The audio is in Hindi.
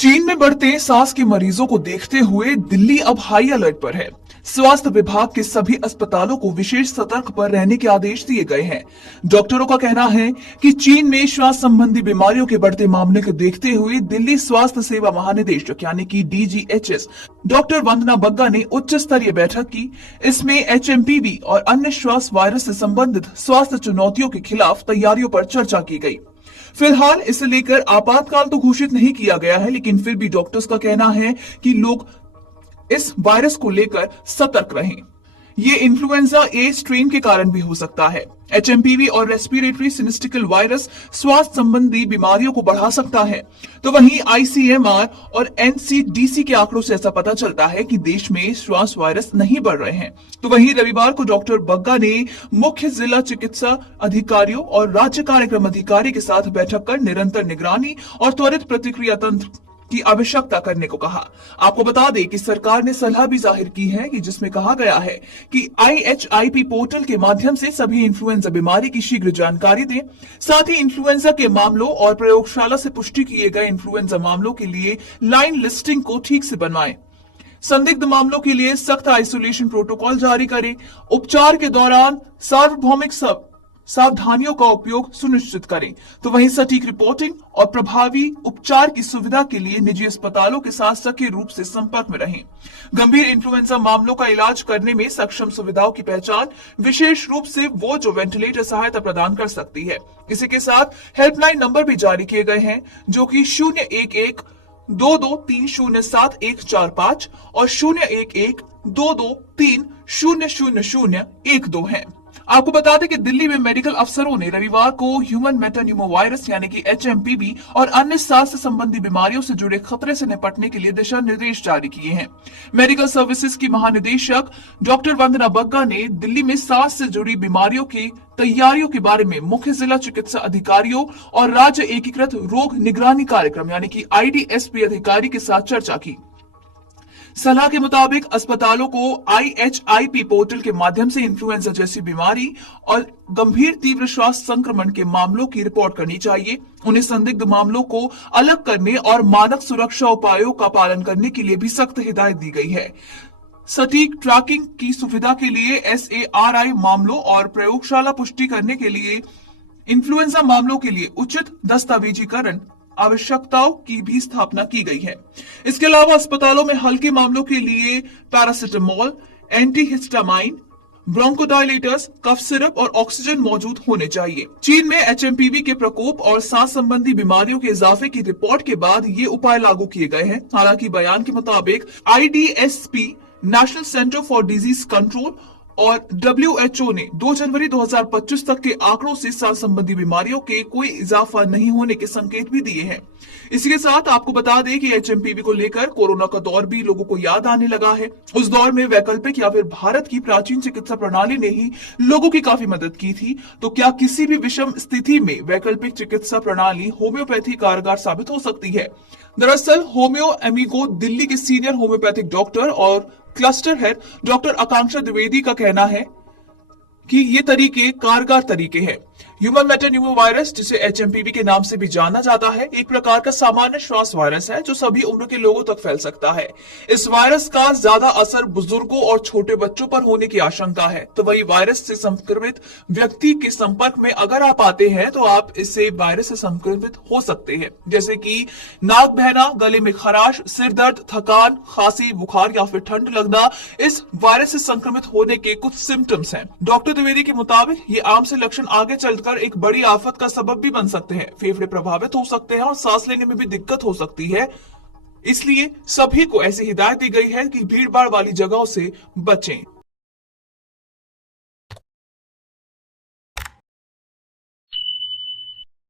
चीन में बढ़ते सांस के मरीजों को देखते हुए दिल्ली अब हाई अलर्ट पर है। स्वास्थ्य विभाग के सभी अस्पतालों को विशेष सतर्क पर रहने के आदेश दिए गए हैं। डॉक्टरों का कहना है कि चीन में श्वास संबंधी बीमारियों के बढ़ते मामले को देखते हुए दिल्ली स्वास्थ्य सेवा महानिदेशक यानी कि DGHS डॉक्टर वंदना बग्गा ने उच्च स्तरीय बैठक की। इसमें HMPV और अन्य श्वास वायरस से संबंधित स्वास्थ्य चुनौतियों के खिलाफ तैयारियों पर चर्चा की गई। फिलहाल इसे लेकर आपातकाल तो घोषित नहीं किया गया है, लेकिन फिर भी डॉक्टर्स का कहना है कि लोग इस वायरस को लेकर सतर्क रहें। ये इन्फ्लुएंजा ए स्ट्रेन के कारण भी हो सकता है। HMPV और रेस्पिरेटरी सिनिस्टिकल वायरस स्वास्थ्य संबंधी बीमारियों को बढ़ा सकता है। तो वहीं ICMR और NCDC के आंकड़ों से ऐसा पता चलता है कि देश में श्वास वायरस नहीं बढ़ रहे हैं। तो वहीं रविवार को डॉक्टर बग्गा ने मुख्य जिला चिकित्सा अधिकारियों और राज्य कार्यक्रम अधिकारी के साथ बैठक कर निरंतर निगरानी और त्वरित प्रतिक्रिया तंत्र की आवश्यकता करने को कहा। आपको बता दें कि सरकार ने सलाह भी जाहिर की है कि जिसमें कहा गया है कि IHIP पोर्टल के माध्यम से सभी इन्फ्लुएंजा बीमारी की शीघ्र जानकारी दें। साथ ही इन्फ्लुएंजा के मामलों और प्रयोगशाला से पुष्टि किए गए इन्फ्लुएंजा मामलों के लिए लाइन लिस्टिंग को ठीक से बनवाएं। संदिग्ध मामलों के लिए सख्त आइसोलेशन प्रोटोकॉल जारी करें। उपचार के दौरान सार्वभौमिक सावधानियों का उपयोग सुनिश्चित करें। तो वहीं सटीक रिपोर्टिंग और प्रभावी उपचार की सुविधा के लिए निजी अस्पतालों के साथ सक्रिय रूप से संपर्क में रहें। गंभीर इन्फ्लुएंजा मामलों का इलाज करने में सक्षम सुविधाओं की पहचान, विशेष रूप से वो जो वेंटिलेटर सहायता प्रदान कर सकती है। इसी के साथ हेल्पलाइन नंबर भी जारी किए गए हैं, जो कि 011-22307145 और 011-223-00012 है। आपको बता दें कि दिल्ली में मेडिकल अफसरों ने रविवार को ह्यूमन मेटान्यूमोवायरस यानी कि HMPV और अन्य सांस संबंधी बीमारियों से जुड़े खतरे से निपटने के लिए दिशा निर्देश जारी किए हैं। मेडिकल सर्विसेज की महानिदेशक डॉक्टर वंदना बग्गा ने दिल्ली में सांस से जुड़ी बीमारियों की तैयारियों के बारे में मुख्य जिला चिकित्सा अधिकारियों और राज्य एकीकृत रोग निगरानी कार्यक्रम यानी कि IDSP अधिकारी के साथ चर्चा की। सलाह के मुताबिक अस्पतालों को IHIP पोर्टल के माध्यम से इन्फ्लुएंजा जैसी बीमारी और गंभीर तीव्र श्वास संक्रमण के मामलों की रिपोर्ट करनी चाहिए। उन्हें संदिग्ध मामलों को अलग करने और मानक सुरक्षा उपायों का पालन करने के लिए भी सख्त हिदायत दी गई है। सटीक ट्रैकिंग की सुविधा के लिए SARI मामलों और प्रयोगशाला पुष्टि करने के लिए इन्फ्लुएंजा मामलों के लिए उचित दस्तावेजीकरण आवश्यकताओं की भी स्थापना की गई है। इसके अलावा अस्पतालों में हल्के मामलों के लिए paracetamol, antihistamine, bronchodilators, cough syrup और ऑक्सीजन मौजूद होने चाहिए। चीन में HMPV के प्रकोप और सांस संबंधी बीमारियों के इजाफे की रिपोर्ट के बाद ये उपाय लागू किए गए हैं। हालांकि बयान के मुताबिक IDSP, national centre for disease control और WHO ने 2 जनवरी 2025 तक के आंकड़ों से सांस संबंधी बीमारियों के कोई इजाफा नहीं होने के संकेत भी दिए हैं। इसी के साथ आपको बता दें कि HMPV को लेकर कोरोना का दौर भी लोगों को याद आने लगा है। उस दौर में वैकल्पिक या फिर भारत की प्राचीन चिकित्सा प्रणाली ने ही लोगों की काफी मदद की थी। तो क्या किसी भी विषम स्थिति में वैकल्पिक चिकित्सा प्रणाली होम्योपैथी कारगर साबित हो सकती है? दरअसल होम्यो एमिगो दिल्ली के सीनियर होम्योपैथिक डॉक्टर और क्लस्टर हेड डॉक्टर आकांक्षा द्विवेदी का कहना है कि ये तरीके कारगर तरीके हैं। ह्यूमन मेटान्यूमोवायरस, जिसे HMPV के नाम से भी जाना जाता है, एक प्रकार का सामान्य श्वास वायरस है जो सभी उम्र के लोगों तक फैल सकता है। इस वायरस का ज्यादा असर बुजुर्गों और छोटे बच्चों पर होने की आशंका है। तो वही वायरस से संक्रमित व्यक्ति के संपर्क में अगर आप आते हैं तो आप इससे वायरस से संक्रमित हो सकते हैं, जैसे कि नाक बहना, गले में खराश, सिर दर्द, थकान, खांसी, बुखार या फिर ठंड लगना इस वायरस से संक्रमित होने के कुछ सिम्टम्स हैं। डॉक्टर द्विवेदी के मुताबिक ये आम से लक्षण आगे चलकर एक बड़ी आफत का सबब भी बन सकते हैं। फेफड़े प्रभावित हो सकते हैं और सांस लेने में भी दिक्कत हो सकती है। इसलिए सभी को ऐसी हिदायत दी गई है कि भीड़ भाड़ वाली जगहों से बचें।